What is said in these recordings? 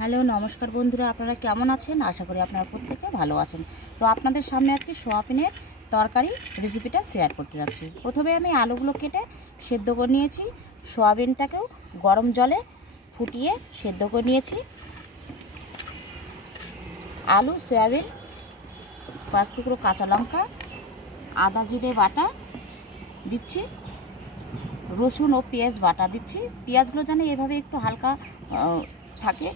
Hello নমস্কার বন্ধুরা, আপনারা কেমন আছেন? আশা করি আপনারা প্রত্যেকে ভালো আছেন। তো আপনাদের সামনে আজকে সোয়াবিনের তরকারি রেসিপিটা শেয়ার করতে যাচ্ছি। প্রথমে আমি আলুগুলো কেটে সেদ্ধ করে নিয়েছি, সোয়াবিনটাকেও গরম জলে ফুটিয়ে সেদ্ধ করে নিয়েছি। আলু, সোয়াবিন, কয়েক টুকরো কাঁচা লঙ্কা, আদা জিরে বাটা দিচ্ছি, রসুন ও পেঁয়াজ বাটা দিচ্ছি। পেঁয়াজগুলো যেন এভাবে একটু হালকা থাকে।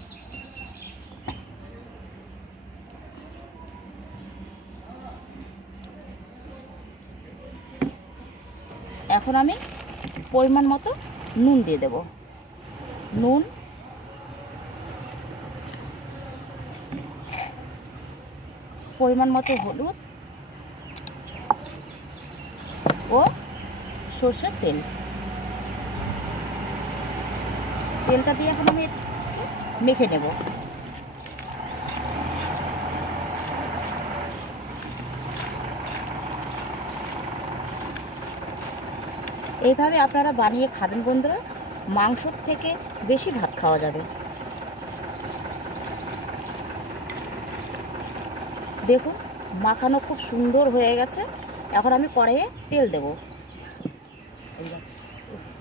এখন আমি পরিমাণ মতো নুন দিয়ে দেব। নুন, পরিমাণ মতো হলুদ ও সরষের তেল। তেলটা দিয়ে এখন আমি মেখে নেব। এইভাবে আপনারা বানিয়ে খাবেন বন্ধুরা, মাংসর থেকে বেশি ভাত খাওয়া যাবে। দেখুন মাখানো খুব সুন্দর হয়ে গেছে। এখন আমি কড়াইয়ে তেল দেব।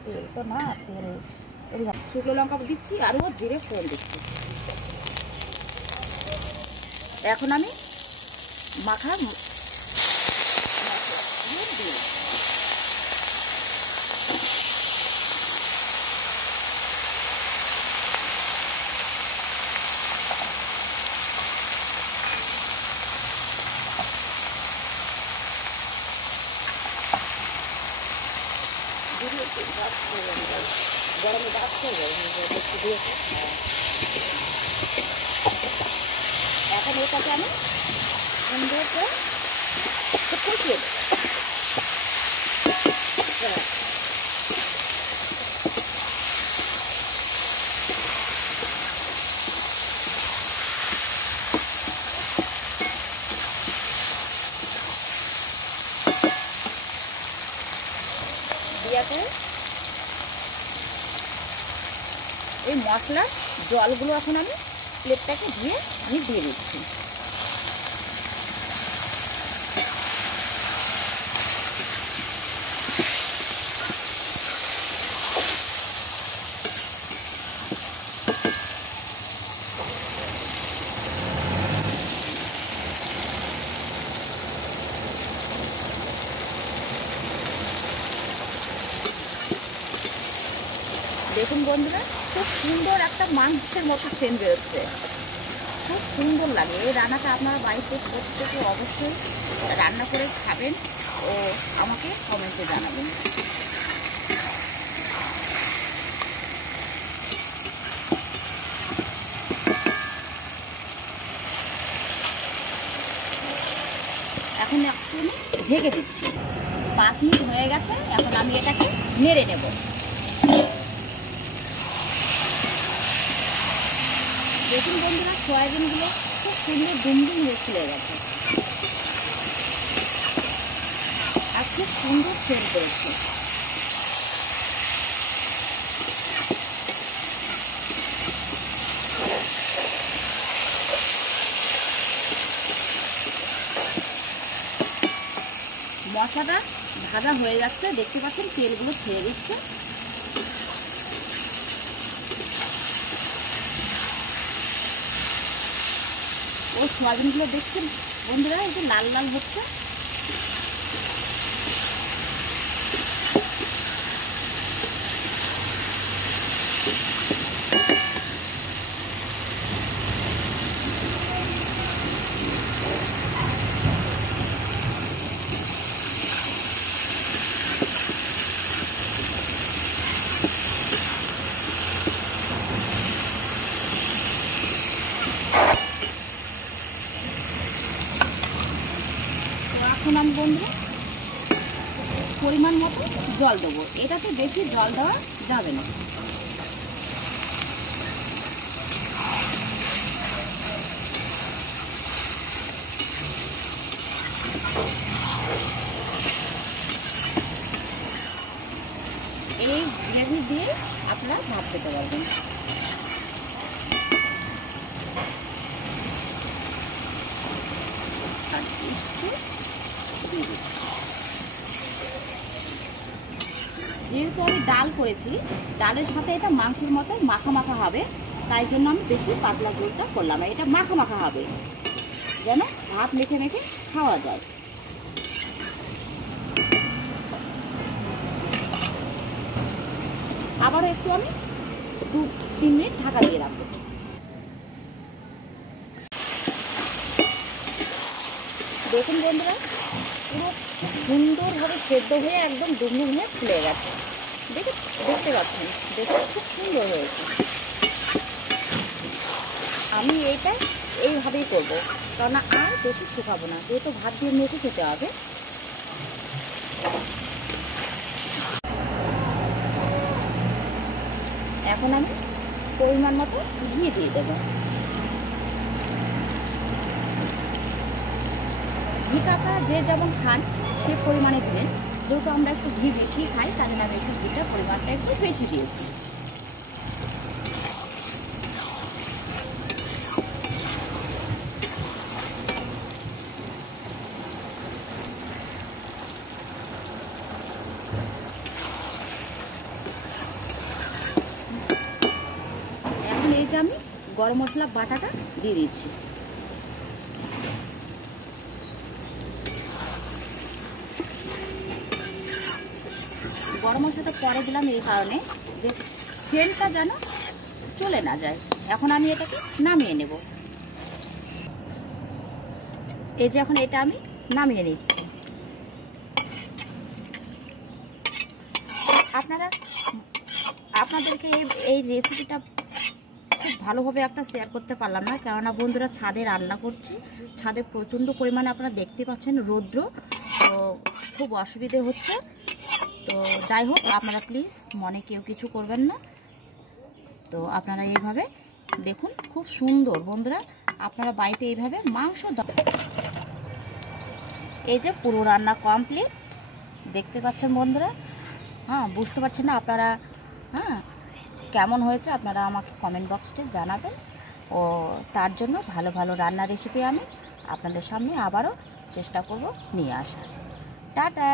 তেলটা না, তেল শুকনো লঙ্কা দিচ্ছি আর জিরে ফোড়ন দিচ্ছি। এখন আমি মাখা দিয়ে গরমে ভাত করবো দিয়েছি। এখন এটাকে আমি সুন্দর করে কষিয়ে দেব। দিয়ে এই মশলার জলগুলো এখন আমি প্লেটটাকে ধুয়ে আমি দিয়ে দিচ্ছি। দেখুন বন্ধুরা, খুব সুন্দর একটা মাংসের মতো সেন্ট বেরোচ্ছে, খুব সুন্দর লাগে। এই রান্নাটা আপনারা বাড়িতে প্রত্যেকে অবশ্যই রান্না করে খাবেন ও আমাকে কমেন্টে জানাবেন। এখন একটু ঢেকে দিচ্ছি। 5 মিনিট হয়ে গেছে। এখন আমি এটাকে নেড়ে নেব। দেখুন বন্ধুরা, সয়াবিনগুলো খুব সুন্দর দুমদুম হয়ে ফুলে গেছে আর খুব সুন্দর সেন্ট করেছে। মশলাটা ভাজা হয়ে যাচ্ছে, দেখতে পাচ্ছেন তেলগুলো ছেড়ে দিচ্ছে। ও সোয়াবিনগুলো দেখছেন বন্ধুরা, এই যে লাল লাল হচ্ছে। এখন আমি বন্ধুরা পরিমাণ মতো জল দেবো। এটাতে বেশি জল দেওয়া যাবে না। এই গ্রেভি দিয়ে আপনারা ভাত খেতে পারবেন। যেহেতু আমি ডাল করেছি, ডালের সাথে এটা মাংসের মতো মাখা মাখা হবে, তাই জন্য আমি বেশি পাতলা ঝোলটা করলাম। এটা মাখা মাখা হবে, যেন ভাত মেখে মেখে খাওয়া যায়। আবারও একটু আমি 2-3 মিনিট ঢাকা দিয়ে রাখবো। দেখুন বন্ধুরা, পুরো সুন্দরভাবে সেদ্ধ হয়ে একদম ডুমডুম হয়ে ফুলে গেছে। দেখতে পাচ্ছেন, দেখতে খুব সুন্দর হয়েছে। আমি এইটা এইভাবেই করবো, কারণ আর বেশি শুকাবো না, যেহেতু ভাত দিয়ে মেখে খেতে হবে। এখন আমি পরিমাণ মতো ঘি দিয়ে দেবো। ঘিটা আপনারা যে যেমন খান সে পরিমাণে দিলেন, যেহেতু আমরা একটু ঘি বেশি খাই, তাই জন্য আমি একটু ঘিটার পরিমাণটা একটু বেশি দিয়েছি। এখন এই যে আমি গরম মশলা বাটাটা দিয়ে দিচ্ছি। গরম মশলাটা পরে দিলাম এই কারণে যে সেন্টটা যেন চলে না যায়। এখন আমি এটাকে নামিয়ে নেব। এই যে এখন এটা আমি নামিয়ে নিচ্ছি। আপনাদেরকে এই রেসিপিটা খুব ভালোভাবে একটা শেয়ার করতে পারলাম না, কেননা বন্ধুরা ছাদে রান্না করছে, ছাদে প্রচণ্ড পরিমাণে আপনারা দেখতে পাচ্ছেন রৌদ্র, তো খুব অসুবিধে হচ্ছে। তো যাই হোক, আপনারা প্লিজ মনে কেউ কিছু করবেন না। তো আপনারা এইভাবে দেখুন, খুব সুন্দর বন্ধুরা, আপনারা বাড়িতে এইভাবে মাংস। এই যে পুরো রান্না কমপ্লিট, দেখতে পাচ্ছেন বন্ধুরা। হ্যাঁ, বুঝতে পারছেন না আপনারা? হ্যাঁ, কেমন হয়েছে আপনারা আমাকে কমেন্ট বক্সে জানাবেন। ও তার জন্য ভালো ভালো রান্নার রেসিপি আমি আপনাদের সামনে আবারও চেষ্টা করব নিয়ে আসার। টাটা।